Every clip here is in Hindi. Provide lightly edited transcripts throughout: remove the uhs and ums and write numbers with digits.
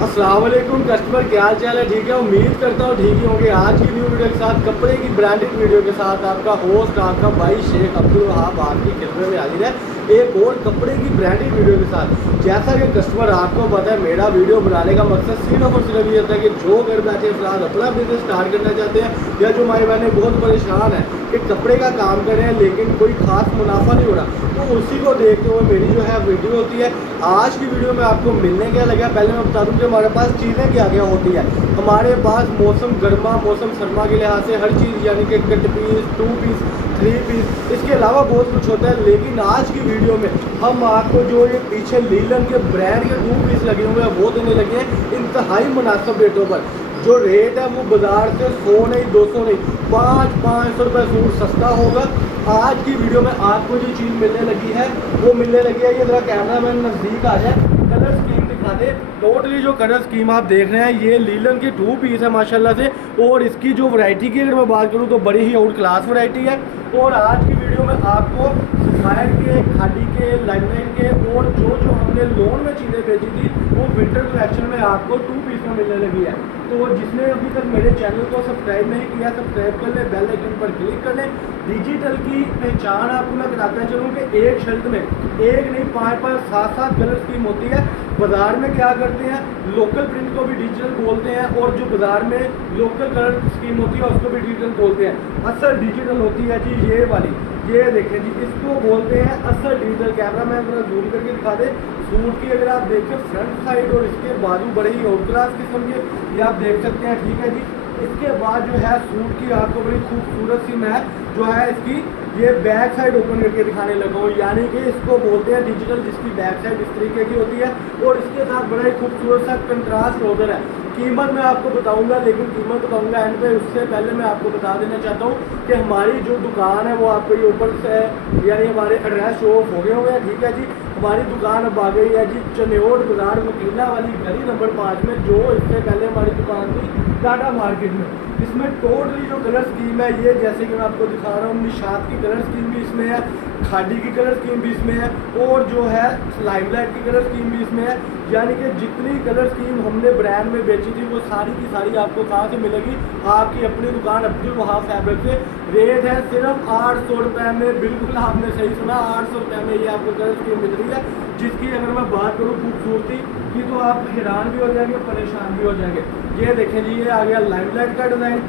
अस्सलाम वालेकुम कस्टमर, क्या हाल चाल है? ठीक है, उम्मीद करता हूँ ठीक ही होंगे। आज की न्यू वीडियो के साथ, कपड़े की ब्रांडेड वीडियो के साथ आपका होस्ट, आपका भाई शेख अब्दुल वहाब आपकी खिदमत में हाजिर है एक और कपड़े की ब्रांडेड वीडियो के साथ। जैसा कि कस्टमर आपको पता है, मेरा वीडियो बनाने का मकसद सिर्फ और सिर्फ ये होता है कि जो घर बैठे फिलहाल अपना बिजनेस स्टार्ट करना चाहते हैं या जो माई बहनें बहुत परेशान है कि कपड़े का काम कर रहे हैं लेकिन कोई खास मुनाफा नहीं हो रहा, तो उसी को देखते हुए मेरी जो है वीडियो होती है। आज की वीडियो में आपको मिलने क्या लगा, पहले मैं बता दूं कि हमारे पास चीज़ें क्या क्या होती है। हमारे पास मौसम गर्मा मौसम सरमा के लिहाज से हर चीज़, यानी कि कट पीस, 2 पीस, 3 पीस, इसके अलावा बहुत कुछ होता है। लेकिन आज की वीडियो में हम आपको जो ये पीछे लीलन के ब्रांड के 2 पीस लगे हुए हैं वो देने लगे हैं इंतहाई मुनासिब रेटों पर। जो रेट है वो बाजार से 100 नहीं, 200 नहीं, 500 रुपये सूट सस्ता होगा। आज की वीडियो में आपको जो चीज़ मिलने लगी है वो मिलने लगी है, ये ज़रा कैमरा मैन नज़दीक आ जाए, कलर स्कीम दिखा दे। टोटली जो कलर स्कीम आप देख रहे हैं ये लीलन की 2 पीस है माशाल्लाह से, और इसकी जो वैरायटी की अगर मैं बात करूँ तो बड़ी ही आउट क्लास वैरायटी है। और आज की वीडियो में आपको सफायर के, खादी के, लाइमलाइन के और जो जो हमने लोन में चीज़ें बेची थी वो विंटर कलेक्शन में आपको 2 पीस में मिलने लगी है। तो जिसने अभी तक मेरे चैनल को सब्सक्राइब नहीं किया, सब्सक्राइब कर ले, बेल आइकन पर क्लिक कर लें। डिजिटल की पहचान आपको मैं बताता चलूँ कि एक शर्ट में एक नहीं 5 7 कलर स्कीम होती है। बाज़ार में क्या करते हैं, लोकल प्रिंट को भी डिजिटल बोलते हैं, और जो बाज़ार में लोकल कलर स्कीम होती है उसको भी डिजिटल बोलते हैं। असल डिजिटल होती है जी ये वाली, ये देखें जी, इसको बोलते हैं असल डिजिटल। कैमरा मैन थोड़ा जूम करके दिखा दे। सूट की अगर आप देखें फ्रंट साइड और इसके बाजू बड़े ही आउट क्लास किस्म के ये आप देख सकते हैं, ठीक है जी। इसके बाद जो है सूट की आपको बड़ी खूबसूरत सी मैं जो है इसकी ये बैक साइड ओपन करके दिखाने लगा हूँ, यानी कि इसको बोलते हैं डिजिटल, जिसकी बैक साइड इस तरीके की होती है और इसके साथ बड़ा ही खूबसूरत सा कंट्रास्ट ट्राउजर है। कीमत मैं आपको बताऊंगा, लेकिन कीमत बताऊंगा एंड पे, उससे पहले मैं आपको बता देना चाहता हूँ कि हमारी जो दुकान है वो आपको ये ऊपर से यानी हमारे एड्रेस शो ऑफ हो गए हुए हैं, ठीक है जी। हमारी दुकान अब आ गई है जी चनेोट बाजार वकीला वाली गली नंबर 5 में, जो इससे पहले हमारी दुकान थी टाटा मार्केट में। इसमें टोटली जो कलर स्कीम है ये जैसे कि मैं आपको दिखा रहा हूँ, निशात की कलर स्कीम भी इसमें है, खादी की कलर स्कीम भी इसमें है, और जो है लाइमलाइट की कलर स्कीम भी इसमें है। यानी कि जितनी कलर स्कीम हमने ब्रांड में बेची थी वो सारी की सारी आपको कहाँ से मिलेगी, आपकी अपनी दुकान अब्दुल वहाब फैब्रिक से। रेट है सिर्फ 800 रुपये में, बिल्कुल आपने सही सुना, 800 रुपये में ये आपको कलर स्कीम मिल रही है। जिसकी अगर मैं बात करूँ खूबसूरती की तो आप हैरान भी हो जाएंगे, परेशान भी हो जाएंगे। ये देखें जी, ये आ गया लाइमलाइट का डिज़ाइन,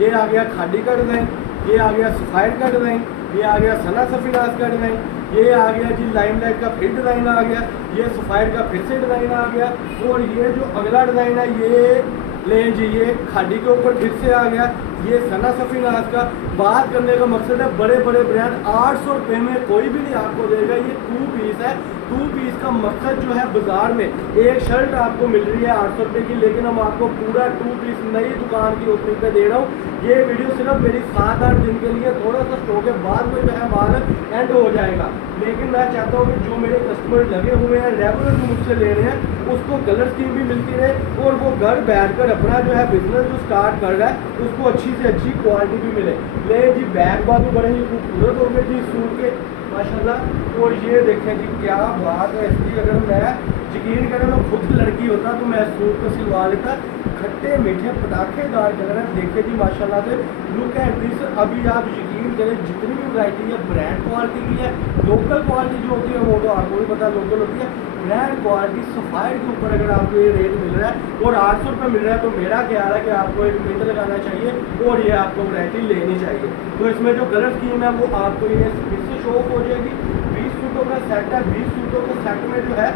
ये आ गया खादी का डिज़ाइन, ये आ गया सफायर का डिज़ाइन, ये आ गया सना सफीनाज का डिज़ाइन, ये आ गया जी लाइमलाइट का फिर डिज़ाइन आ गया, ये सफायर का फिर से डिज़ाइन आ गया, और ये जो अगला डिज़ाइन है ये लें जी, ये खादी के ऊपर फिर से आ गया, ये सना सफीनाज का। बात करने का मकसद है बड़े बड़े ब्रांड 800 रुपये में कोई भी नहीं आपको देगा। ये 2 पीस है, 2 पीस का मकसद जो है बाजार में एक शर्ट आपको मिल रही है 800 रुपये की, लेकिन हम आपको पूरा 2 पीस नई दुकान की ओपनिंग पे दे रहा हूँ। ये वीडियो सिर्फ मेरी 7-8 दिन के लिए, थोड़ा सा स्टॉक है, बाद में जो है माल एंड हो जाएगा। लेकिन मैं चाहता हूँ कि जो मेरे कस्टमर लगे हुए हैं रेगुलर मुझसे ले रहे हैं उसको कलर स्कीम भी मिलती रहे, और वो घर बैठकर अपना जो है बिजनेस जो स्टार्ट कर रहा है उसको अच्छी से अच्छी क्वालिटी भी मिले। ले जी बैक बाजू बड़े ही खूबसूरत हो गए जी सूट के माशाल्लाह। और ये देखें जी क्या बात है इसकी, अगर मैं यकीन करें मैं खुद लड़की होता तो मैं सूट को सिलवा लेता। खट्टे मीठे पटाखेदार कलर है, देखे जी माशाल्लाह से, लुक एट दिस। अभी आप यकीन करें जितनी भी वैरायटी है ब्रांड क्वालिटी की है, लोकल क्वालिटी जो होती है वो तो आपको भी पता लोकल होती है, ब्रांड क्वालिटी सफायर के ऊपर अगर आपको ये रेट मिल रहा है और 800 रुपये मिल रहा है, तो मेरा ख्याल है कि आपको एक मिनट लगाना चाहिए और ये आपको वैरायटी लेनी चाहिए। तो इसमें जो कलर स्कीम है वो आपको ये फिर से शो ऑफ हो जाएगी। 20 सूटों का सेट है, 20 सूटों के सेट में जो है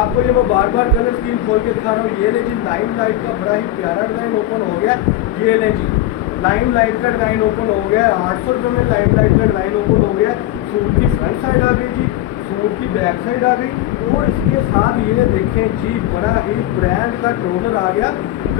आपको ये मैं बार बार कलर स्कीम खोल के दिखा रहा हूँ। ये ले जी लाइमलाइट का बड़ा ही प्यारा डिज़ाइन ओपन हो गया, ये ले जी लाइमलाइट का डिज़ाइन ओपन हो गया, 800 रुपये में लाइमलाइट का डिज़ाइन ओपन हो गया। सूट की फ्रंट साइड आ गई जी, सूट की बैक साइड आ गई, और इसके साथ ये देखें जी बड़ा ही ब्रांड का ट्राउजर आ गया,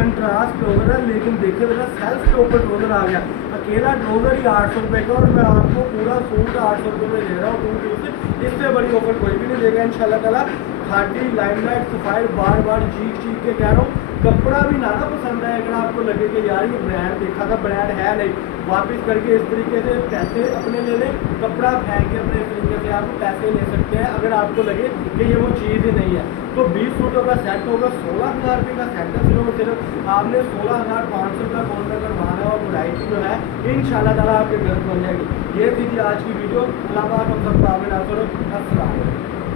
कंट्रास्ट ट्राउजर है, लेकिन देखे जरा सेल्फ के ऊपर ट्राउजर आ गया। अकेला ट्राउजर ही 800 रुपये का, और मैं आपको पूरा सूट 800 रुपये में दे रहा हूँ 2 पीस। इससे बड़ी ऑफर कोई भी नहीं देगा इंशाल्लाह ताला। खादी लाइमलाइट सफायर बार बार चीख के कह रहा हूँ, कपड़ा भी ना पसंद है, अगर आपको लगे कि यार ये ब्रांड देखा था ब्रांड है नहीं, वापस करके इस तरीके से पैसे अपने ले लें, कपड़ा फेंक के अपने तरीके से आप पैसे ले सकते हैं अगर आपको लगे कि ये वो चीज़ ही नहीं है। तो 20 सूटों का सेट होगा, 16,000 रुपये का सेट है। सिर्फ आपने 16,500 का ऑर्डर करवाना है और वैरायटी जो है इंशाल्लाह ताला आपके घर बन जाएगी। ये थी आज की वीडियो। अल्लाह पाक हम सबको आगे ना करो। अस्सलाम वालेकुम।